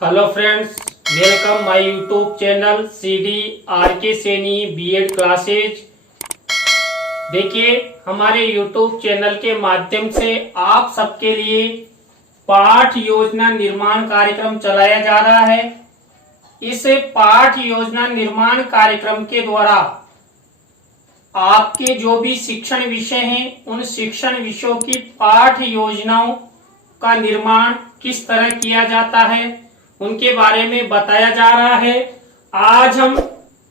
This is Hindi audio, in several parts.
Hello friends, welcome my YouTube channel CD RK Saini BEd classes. देखिए, हमारे यूट्यूब चैनल के माध्यम से आप सबके लिए पाठ योजना निर्माण कार्यक्रम चलाया जा रहा है। इस पाठ योजना निर्माण कार्यक्रम के द्वारा आपके जो भी शिक्षण विषय हैं, उन शिक्षण विषयों की पाठ योजनाओं का निर्माण किस तरह किया जाता है, उनके बारे में बताया जा रहा है। आज हम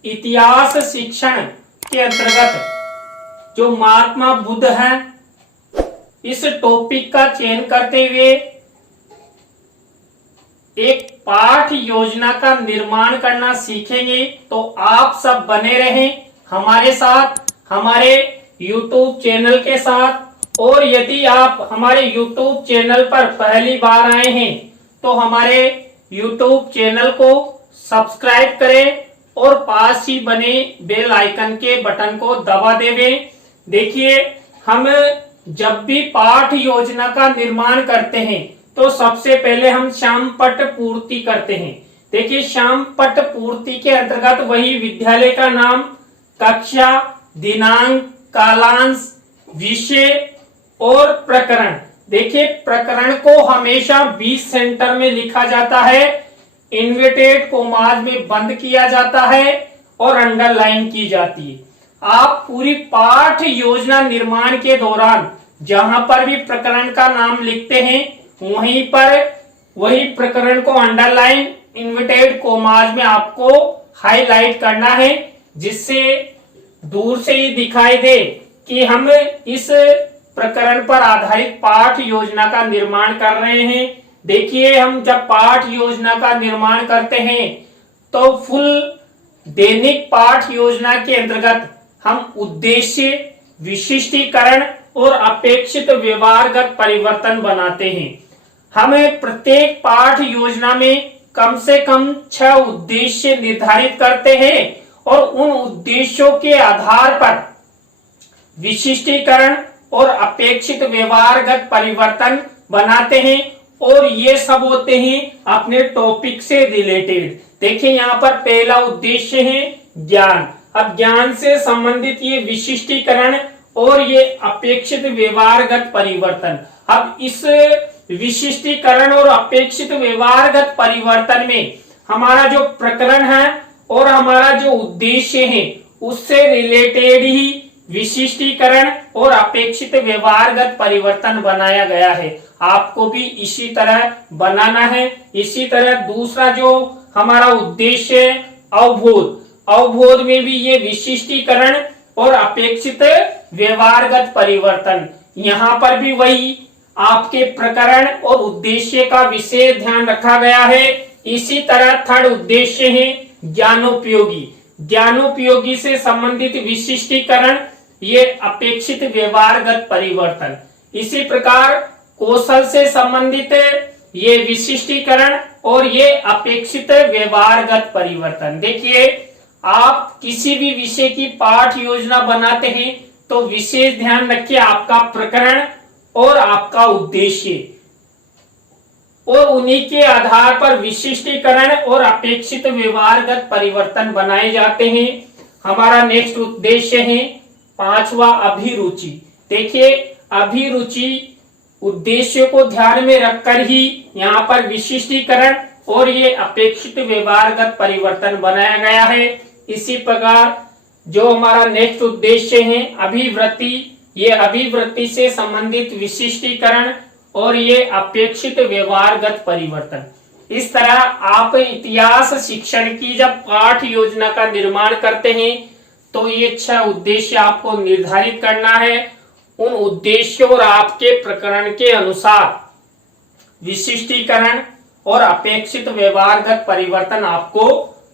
इतिहास शिक्षण के अंतर्गत जो महात्मा बुद्ध हैं, इस टॉपिक का चयन करते हुए एक पाठ योजना का निर्माण करना सीखेंगे। तो आप सब बने रहें हमारे साथ, हमारे YouTube चैनल के साथ। और यदि आप हमारे YouTube चैनल पर पहली बार आए हैं तो हमारे YouTube चैनल को सब्सक्राइब करें और पास ही बने बेल आइकन के बटन को दबा देवें। देखिए, हम जब भी पाठ योजना का निर्माण करते हैं तो सबसे पहले हम श्यामपट्ट पूर्ति करते हैं। देखिए, श्यामपट्ट पूर्ति के अंतर्गत वही विद्यालय का नाम, कक्षा, दिनांक, कालांश, विषय और प्रकरण। देखिए, प्रकरण को हमेशा 20 सेंटर में लिखा जाता है, इन्वर्टेड कॉमास में बंद किया जाता है और अंडरलाइन की जाती है। आप पूरी पाठ योजना निर्माण के दौरान जहां पर भी प्रकरण का नाम लिखते हैं, वहीं पर वही प्रकरण को अंडरलाइन, इन्वर्टेड कॉमास में आपको हाईलाइट करना है, जिससे दूर से ही दिखाई दे कि हम इस प्रकरण पर आधारित पाठ योजना का निर्माण कर रहे हैं। देखिए, हम जब पाठ योजना का निर्माण करते हैं तो फुल दैनिक पाठ योजना के अंतर्गत हम उद्देश्य, विशिष्टीकरण और अपेक्षित व्यवहारगत परिवर्तन बनाते हैं। हमें प्रत्येक पाठ योजना में कम से कम 6 उद्देश्य निर्धारित करते हैं और उन उद्देश्यों के आधार पर विशिष्टीकरण और अपेक्षित व्यवहारगत परिवर्तन बनाते हैं। और ये सब होते हैं अपने टॉपिक से रिलेटेड। देखिए, यहाँ पर पहला उद्देश्य है ज्ञान। अब ज्ञान से संबंधित ये विशिष्टीकरण और ये अपेक्षित व्यवहारगत परिवर्तन। अब इस विशिष्टीकरण और अपेक्षित व्यवहारगत परिवर्तन में हमारा जो प्रकरण है और हमारा जो उद्देश्य है, उससे रिलेटेड ही विशिष्टीकरण और अपेक्षित व्यवहारगत परिवर्तन बनाया गया है। आपको भी इसी तरह बनाना है। इसी तरह दूसरा जो हमारा उद्देश्य है अवबोध, अवबोध में भी ये विशिष्टीकरण और अपेक्षित व्यवहारगत परिवर्तन, यहाँ पर भी वही आपके प्रकरण और उद्देश्य का विशेष ध्यान रखा गया है। इसी तरह थर्ड उद्देश्य है ज्ञानोपयोगी। ज्ञानोपयोगी से संबंधित विशिष्टीकरण, ये अपेक्षित व्यवहारगत परिवर्तन। इसी प्रकार कौशल से संबंधित ये विशिष्टीकरण और ये अपेक्षित व्यवहारगत परिवर्तन। देखिए, आप किसी भी विषय की पाठ योजना बनाते हैं तो विशेष ध्यान रखिए आपका प्रकरण और आपका उद्देश्य, और उन्हीं के आधार पर विशिष्टीकरण और अपेक्षित व्यवहारगत परिवर्तन बनाए जाते हैं। हमारा नेक्स्ट उद्देश्य है 5वां अभिरुचि। देखिए, अभिरुचि उद्देश्य को ध्यान में रखकर ही यहाँ पर विशिष्टीकरण और ये अपेक्षित व्यवहारगत परिवर्तन बनाया गया है। इसी प्रकार जो हमारा नेक्स्ट उद्देश्य है अभिवृत्ति, ये अभिवृत्ति से संबंधित विशिष्टीकरण और ये अपेक्षित व्यवहारगत परिवर्तन। इस तरह आप इतिहास शिक्षण की जब पाठ योजना का निर्माण करते हैं तो ये 6 उद्देश्य आपको निर्धारित करना है। उन उद्देश्यों और आपके प्रकरण के अनुसार विशिष्टीकरण और अपेक्षित व्यवहारगत परिवर्तन आपको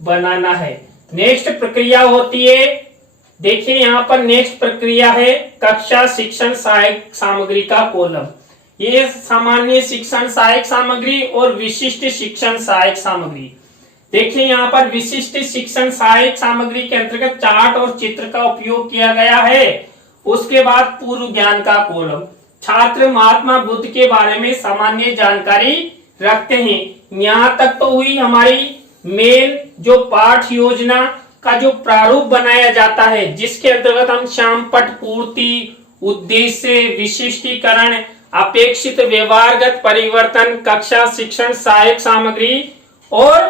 बनाना है। नेक्स्ट प्रक्रिया होती है, देखिए यहाँ पर नेक्स्ट प्रक्रिया है कक्षा शिक्षण सहायक सामग्री का कॉलम। ये सामान्य शिक्षण सहायक सामग्री और विशिष्ट शिक्षण सहायक सामग्री। देखिए, यहाँ पर विशिष्ट शिक्षण सहायक सामग्री के अंतर्गत चार्ट और चित्र का उपयोग किया गया है। उसके बाद पूर्व ज्ञान का कॉलम, छात्र महात्मा बुद्ध के बारे में सामान्य जानकारी रखते हैं। यहाँ तक तो हुई हमारी मेन जो पाठ योजना का जो प्रारूप बनाया जाता है, जिसके अंतर्गत हम श्यामपट्ट पूर्ति, उद्देश्य, विशिष्टीकरण, अपेक्षित व्यवहारगत परिवर्तन, कक्षा शिक्षण, सहायक सामग्री और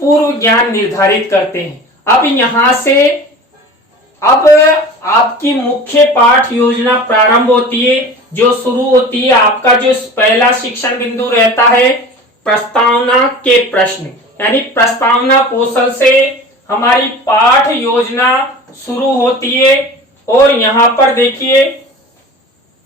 पूर्व ज्ञान निर्धारित करते हैं। अब यहां से अब आपकी मुख्य पाठ योजना प्रारंभ होती है, जो शुरू होती है आपका जो पहला शिक्षण बिंदु रहता है प्रस्तावना के प्रश्न, यानी प्रस्तावना कौशल से हमारी पाठ योजना शुरू होती है। और यहाँ पर देखिए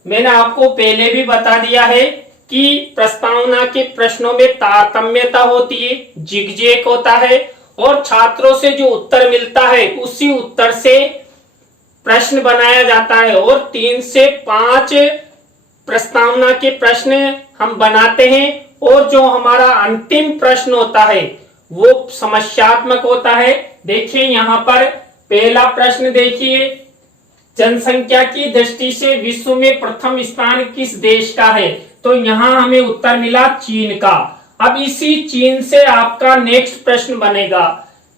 मैंने आपको पहले भी बता दिया है कि प्रस्तावना के प्रश्नों में तारतम्यता होती है, जिगजैग होता है और छात्रों से जो उत्तर मिलता है उसी उत्तर से प्रश्न बनाया जाता है और 3 से 5 प्रस्तावना के प्रश्न हम बनाते हैं और जो हमारा अंतिम प्रश्न होता है वो समस्यात्मक होता है। देखिए यहाँ पर पहला प्रश्न देखिए, जनसंख्या की दृष्टि से विश्व में प्रथम स्थान किस देश का है? तो यहाँ हमें उत्तर मिला चीन का। अब इसी चीन से आपका नेक्स्ट प्रश्न बनेगा,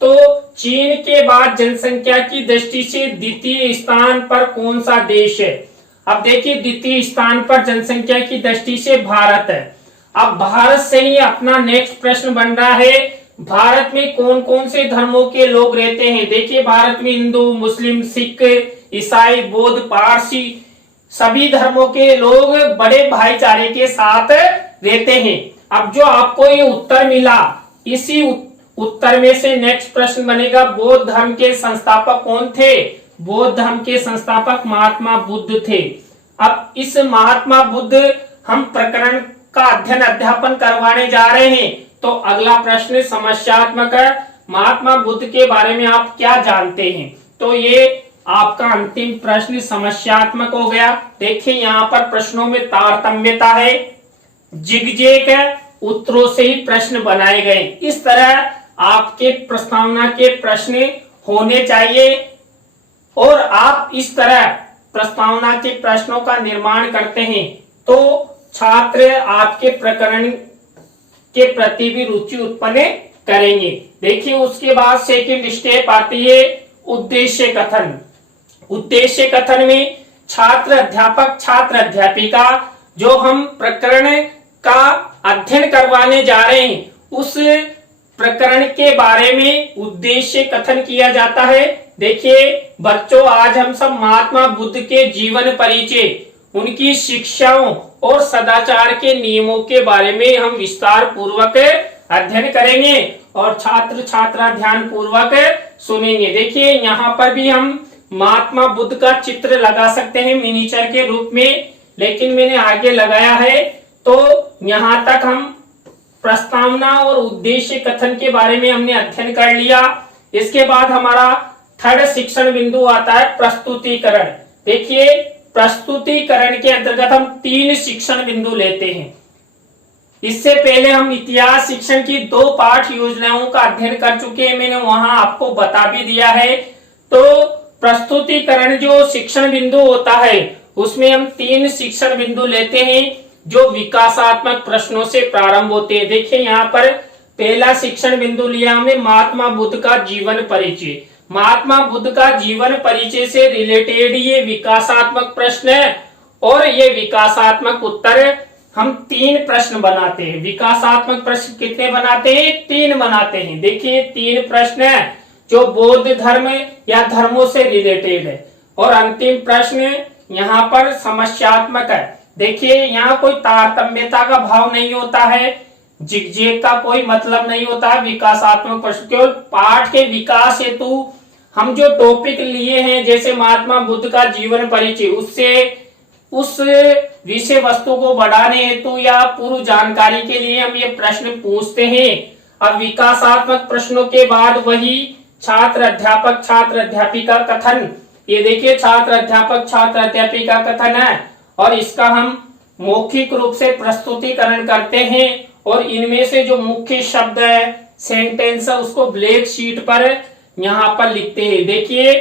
तो चीन के बाद जनसंख्या की दृष्टि से द्वितीय स्थान पर कौन सा देश है? अब देखिए द्वितीय स्थान पर जनसंख्या की दृष्टि से भारत है। अब भारत से ही अपना नेक्स्ट प्रश्न बन रहा है, भारत में कौन कौन से धर्मों के लोग रहते हैं? देखिए भारत में हिंदू, मुस्लिम, सिख, ईसाई, बौद्ध, पारसी सभी धर्मों के लोग बड़े भाईचारे के साथ रहते हैं। अब जो आपको ये उत्तर मिला, इसी उत्तर में से नेक्स्ट प्रश्न बनेगा बौद्ध धर्म के संस्थापक कौन थे? बौद्ध धर्म के संस्थापक महात्मा बुद्ध थे। अब इस महात्मा बुद्ध हम प्रकरण का अध्ययन अध्यापन करवाने जा रहे हैं, तो अगला प्रश्न समस्यात्मक है, महात्मा बुद्ध के बारे में आप क्या जानते हैं? तो ये आपका अंतिम प्रश्न समस्यात्मक हो गया। देखिए यहाँ पर प्रश्नों में तारतम्यता है, जिगजैग है, उत्तरों से ही प्रश्न बनाए गए। इस तरह आपके प्रस्तावना के प्रश्न होने चाहिए और आप इस तरह प्रस्तावना के प्रश्नों का निर्माण करते हैं तो छात्र आपके प्रकरण के प्रति भी रुचि उत्पन्न करेंगे। देखिए उसके बाद सेकंड स्टेप आती है उद्देश्य कथन। उद्देश्य कथन में छात्र अध्यापक, छात्र अध्यापिका जो हम प्रकरण का अध्ययन करवाने जा रहे हैं उस प्रकरण के बारे में उद्देश्य कथन किया जाता है। देखिए बच्चों, आज हम सब महात्मा बुद्ध के जीवन परिचय, उनकी शिक्षाओं और सदाचार के नियमों के बारे में हम विस्तार पूर्वक अध्ययन करेंगे और छात्र छात्रा ध्यान पूर्वक सुनेंगे। देखिए यहाँ पर भी हम महात्मा बुद्ध का चित्र लगा सकते हैं मिनीचर के रूप में, लेकिन मैंने आगे लगाया है। तो यहाँ तक हम प्रस्तावना और उद्देश्य कथन के बारे में हमने अध्ययन कर लिया। इसके बाद हमारा थर्ड शिक्षण बिंदु आता है प्रस्तुतिकरण। देखिए प्रस्तुतिकरण के अंतर्गत हम 3 शिक्षण बिंदु लेते हैं। इससे पहले हम इतिहास शिक्षण की 2 पाठ योजनाओं का अध्ययन कर चुके हैं, मैंने वहां आपको बता भी दिया है। तो प्रस्तुतिकरण जो शिक्षण बिंदु होता है उसमें हम 3 शिक्षण बिंदु लेते हैं जो विकासात्मक प्रश्नों से प्रारंभ होते हैं। देखिए यहाँ पर पहला शिक्षण बिंदु लिया हमने महात्मा बुद्ध का जीवन परिचय। महात्मा बुद्ध का जीवन परिचय से रिलेटेड ये विकासात्मक प्रश्न है और ये विकासात्मक उत्तर हम 3 प्रश्न बनाते हैं। विकासात्मक प्रश्न कितने बनाते हैं? 3 बनाते हैं। देखिए 3 प्रश्न है जो बौद्ध धर्म या धर्मों से रिलेटेड है और अंतिम प्रश्न यहाँ पर समस्यात्मक है। देखिए यहाँ कोई तारतम्यता का भाव नहीं होता है, जिगजैग का कोई मतलब नहीं होता है। विकासात्मक प्रश्न केवल पाठ के विकास हेतु हम जो टॉपिक लिए हैं, जैसे महात्मा बुद्ध का जीवन परिचय, उससे उस विषय वस्तु को बढ़ाने हेतु या पूर्व जानकारी के लिए हम ये प्रश्न पूछते हैं। अब विकासात्मक प्रश्नों के बाद वही छात्र अध्यापक छात्र अध्यापिका कथन, ये देखिए छात्र अध्यापक छात्र अध्यापिका कथन है और इसका हम मौखिक रूप से प्रस्तुतिकरण करते हैं और इनमें से जो मुख्य शब्द है, सेंटेंस है, उसको ब्लैक शीट पर यहाँ पर लिखते हैं। देखिए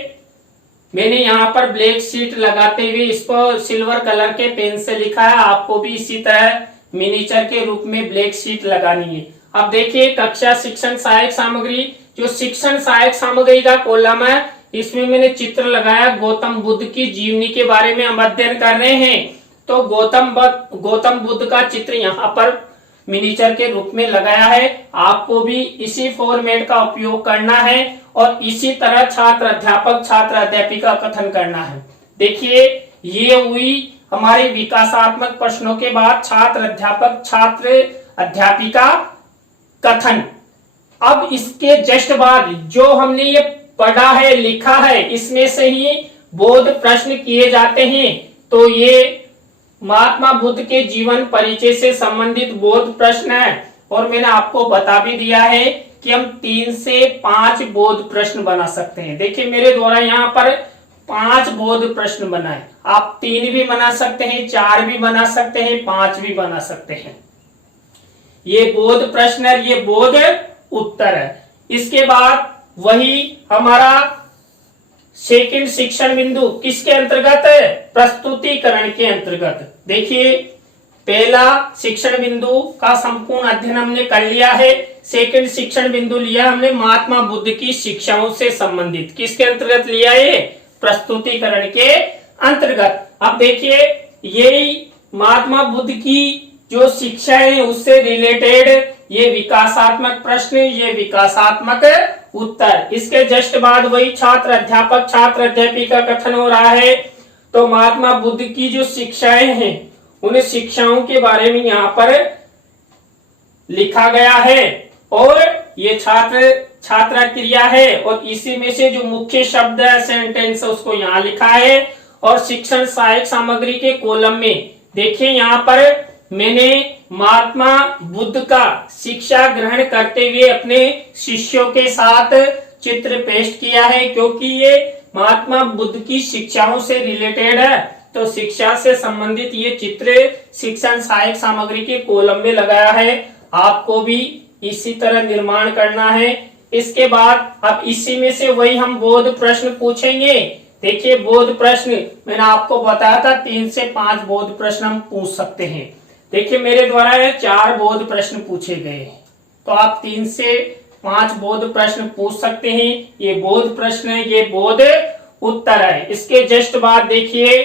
मैंने यहाँ पर ब्लैक शीट लगाते हुए इसको सिल्वर कलर के पेन से लिखा है, आपको भी इसी तरह मिनिएचर के रूप में ब्लैक शीट लगानी है। अब देखिए कक्षा शिक्षण सहायक सामग्री, जो शिक्षण सहायक सामग्री का कॉलम है इसमें मैंने चित्र लगाया। गौतम बुद्ध की जीवनी के बारे में हम अध्ययन कर रहे हैं, तो गौतम बुद्ध का चित्र यहाँ पर मिनिएचर के रूप में लगाया है। आपको भी इसी फॉर्मेट का उपयोग करना है और इसी तरह छात्र अध्यापक छात्र अध्यापिका कथन करना है। देखिए ये हुई हमारी विकासात्मक प्रश्नों के बाद छात्र अध्यापक छात्र अध्यापिका कथन। अब इसके जस्ट बाद जो हमने ये पढ़ा है लिखा है इसमें से ही बोध प्रश्न किए जाते हैं। तो ये महात्मा बुद्ध के जीवन परिचय से संबंधित बोध प्रश्न है और मैंने आपको बता भी दिया है कि हम 3 से 5 बोध प्रश्न बना सकते हैं। देखिए मेरे द्वारा यहाँ पर 5 बोध प्रश्न बनाए, आप 3 भी बना सकते हैं, 4 भी बना सकते हैं, 5 भी बना सकते हैं। ये बोध प्रश्न है, ये बोध उत्तर है। इसके बाद वही हमारा सेकंड शिक्षण बिंदु किसके अंतर्गत है? प्रस्तुतिकरण के अंतर्गत। देखिए पहला शिक्षण बिंदु का संपूर्ण अध्ययन हमने कर लिया है। सेकंड शिक्षण बिंदु लिया हमने महात्मा बुद्ध की शिक्षाओं से संबंधित, किसके अंतर्गत लिया है? प्रस्तुतिकरण के अंतर्गत। अब देखिए यही महात्मा बुद्ध की जो शिक्षा है उससे रिलेटेड ये विकासात्मक प्रश्न, ये विकासात्मक उत्तर। इसके जस्ट बाद वही छात्र अध्यापक छात्र अध्यापिका कथन हो रहा है। तो महात्मा बुद्ध की जो शिक्षाएं हैं उन शिक्षाओं के बारे में यहाँ पर लिखा गया है और ये छात्र छात्रा क्रिया है और इसी में से जो मुख्य शब्द है सेंटेंस उसको यहाँ लिखा है। और शिक्षण सहायक सामग्री के कॉलम में देखिए यहाँ पर मैंने महात्मा बुद्ध का शिक्षा ग्रहण करते हुए अपने शिष्यों के साथ चित्र पेस्ट किया है, क्योंकि ये महात्मा बुद्ध की शिक्षाओं से रिलेटेड है। तो शिक्षा से संबंधित ये चित्र शिक्षण सहायक सामग्री के कॉलम में लगाया है। आपको भी इसी तरह निर्माण करना है। इसके बाद अब इसी में से वही हम बोध प्रश्न पूछेंगे। देखिए बोध प्रश्न मैंने आपको बताया था 3 से 5 बोध प्रश्न हम पूछ सकते हैं। देखिए मेरे द्वारा ये 4 बोध प्रश्न पूछे गए, तो आप 3 से 5 बोध प्रश्न पूछ सकते हैं। ये बोध प्रश्न है, ये बोध उत्तर है। इसके जस्ट बाद देखिए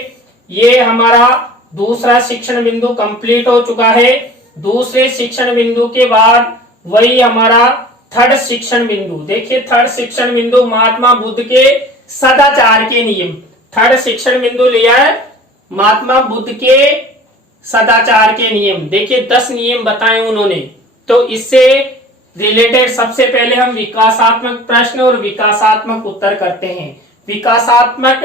ये हमारा दूसरा शिक्षण बिंदु कंप्लीट हो चुका है। दूसरे शिक्षण बिंदु के बाद वही हमारा थर्ड शिक्षण बिंदु। देखिए थर्ड शिक्षण बिंदु महात्मा बुद्ध के सदाचार के नियम। थर्ड शिक्षण बिंदु लिया है महात्मा बुद्ध के सदाचार के नियम। देखिए 10 नियम बताए उन्होंने। तो इससे रिलेटेड सबसे पहले हम विकासात्मक प्रश्न और विकासात्मक उत्तर करते हैं। विकासात्मक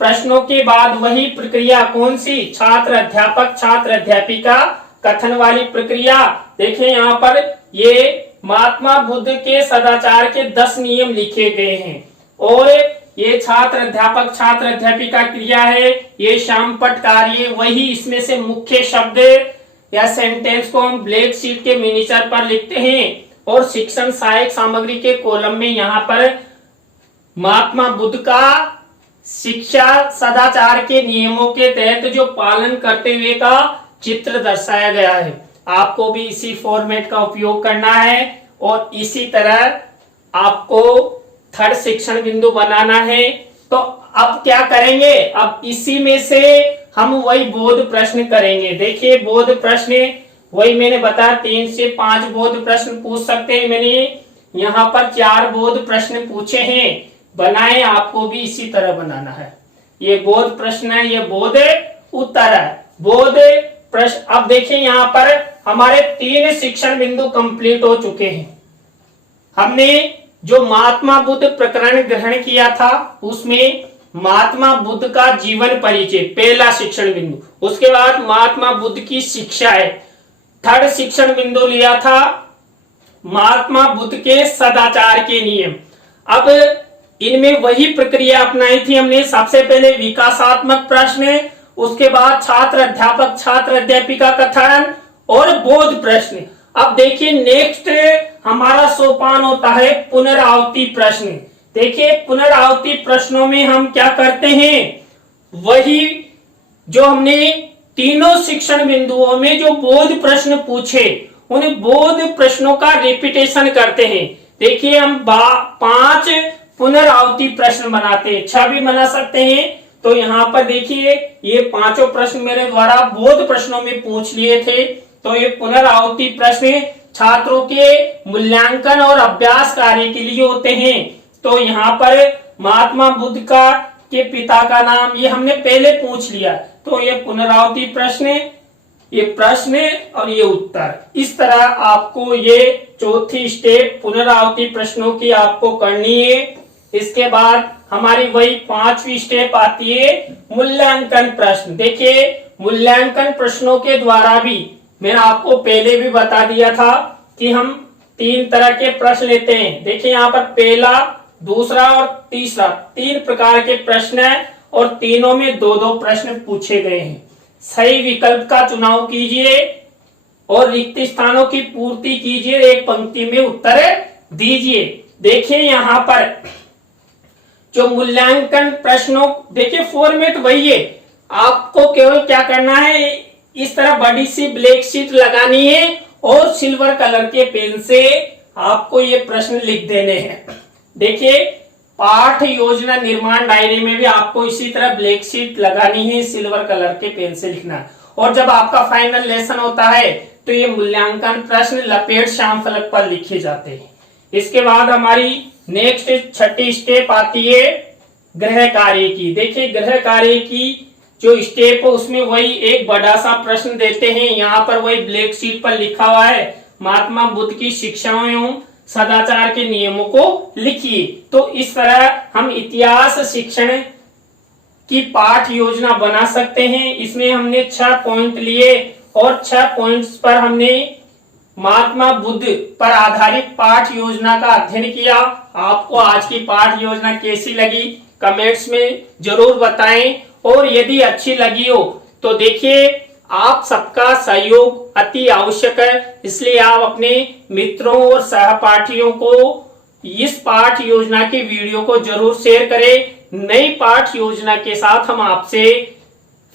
प्रश्नों के बाद वही प्रक्रिया कौन सी? छात्र अध्यापक छात्र अध्यापिका कथन वाली प्रक्रिया। देखिए यहाँ पर ये महात्मा बुद्ध के सदाचार के 10 नियम लिखे गए हैं और ये छात्र अध्यापक छात्र अध्यापिका क्रिया है, ये शामपट कार्य। वही इसमें से मुख्य शब्द या सेंटेंस को हम ब्लैक शीट के मिनिएचर पर लिखते हैं और शिक्षण सहायक सामग्री के कॉलम में यहाँ पर महात्मा बुद्ध का शिक्षा सदाचार के नियमों के तहत जो पालन करते हुए का चित्र दर्शाया गया है। आपको भी इसी फॉर्मेट का उपयोग करना है और इसी तरह आपको थर्ड शिक्षण बिंदु बनाना है। तो अब क्या करेंगे? अब इसी में से हम वही बोध प्रश्न करेंगे। देखिए बोध प्रश्न वही मैंने बताया 3 से 5 बोध प्रश्न पूछ सकते हैं। मैंने यहाँ पर 4 बोध प्रश्न पूछे हैं, बनाए। आपको भी इसी तरह बनाना है। ये बोध प्रश्न है, ये बोध उत्तर है। बोध प्रश्न। अब देखिए यहाँ पर हमारे 3 शिक्षण बिंदु कंप्लीट हो चुके हैं। हमने जो महात्मा बुद्ध प्रकरण ग्रहण किया था उसमें महात्मा बुद्ध का जीवन परिचय पहला शिक्षण बिंदु, उसके बाद महात्मा बुद्ध की शिक्षा है। थर्ड शिक्षण बिंदु लिया था महात्मा बुद्ध के सदाचार के नियम। अब इनमें वही प्रक्रिया अपनाई थी हमने। सबसे पहले विकासात्मक प्रश्न, उसके बाद छात्र अध्यापक छात्र अध्यापिका कथन और बोध प्रश्न। अब देखिए नेक्स्ट हमारा सोपान होता है पुनरावृत्ति प्रश्न। देखिए पुनरावृत्ति प्रश्नों में हम क्या करते हैं, वही जो हमने तीनों शिक्षण बिंदुओं में जो बोध प्रश्न पूछे उन बोध प्रश्नों का रिपीटेशन करते हैं। देखिए हम 5 पुनरावृत्ति प्रश्न बनाते हैं, 6 भी बना सकते हैं। तो यहाँ पर देखिए ये 5 प्रश्न मेरे द्वारा बोध प्रश्नों में पूछ लिए थे। तो ये पुनरावृत्ति प्रश्न छात्रों के मूल्यांकन और अभ्यास कार्य के लिए होते हैं। तो यहाँ पर महात्मा बुद्ध का के पिता का नाम ये हमने पहले पूछ लिया। तो ये पुनरावृत्ति प्रश्न, ये प्रश्न और ये उत्तर, इस तरह आपको ये चौथी स्टेप पुनरावृत्ति प्रश्नों की आपको करनी है। इसके बाद हमारी वही 5वीं स्टेप आती है मूल्यांकन प्रश्न। देखिए मूल्यांकन प्रश्नों के द्वारा भी मैंने आपको पहले भी बता दिया था कि हम 3 तरह के प्रश्न लेते हैं। देखिए यहाँ पर पहला, दूसरा और तीसरा 3 प्रकार के प्रश्न है और तीनों में 2-2 प्रश्न पूछे गए हैं। सही विकल्प का चुनाव कीजिए और रिक्त स्थानों की पूर्ति कीजिए, एक पंक्ति में उत्तर दीजिए। देखिए यहाँ पर जो मूल्यांकन प्रश्नों, देखिए फॉर्मेट वही है, आपको केवल क्या करना है, इस तरह बड़ी सी ब्लैक शीट लगानी है और सिल्वर कलर के पेन से आपको ये प्रश्न लिख देने हैं। देखिए पाठ योजना निर्माण डायरी में भी आपको इसी तरह ब्लैक शीट लगानी है, सिल्वर कलर के पेन से लिखना। और जब आपका फाइनल लेसन होता है तो ये मूल्यांकन प्रश्न लपेट श्याम फलक पर लिखे जाते हैं। इसके बाद हमारी नेक्स्ट 6ठी स्टेप आती है गृह कार्य की। देखिए गृह कार्य की जो स्टेप है उसमें वही एक बड़ा सा प्रश्न देते हैं। यहाँ पर वही ब्लैक शीट पर लिखा हुआ है, महात्मा बुद्ध की शिक्षाओं एवं सदाचार के नियमों को लिखिए। तो इस तरह हम इतिहास शिक्षण की पाठ योजना बना सकते हैं। इसमें हमने 6 पॉइंट लिए और 6 पॉइंट्स पर हमने महात्मा बुद्ध पर आधारित पाठ योजना का अध्ययन किया। आपको आज की पाठ योजना कैसी लगी कमेंट्स में जरूर बताएं, और यदि अच्छी लगी हो तो देखिए आप सबका सहयोग अति आवश्यक है, इसलिए आप अपने मित्रों और सहपाठियों को इस पाठ योजना की वीडियो को जरूर शेयर करें। नई पाठ योजना के साथ हम आपसे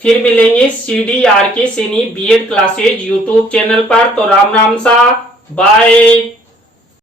फिर मिलेंगे CDRK Saini BEd classes YouTube channel पर। तो राम राम सा, बाय।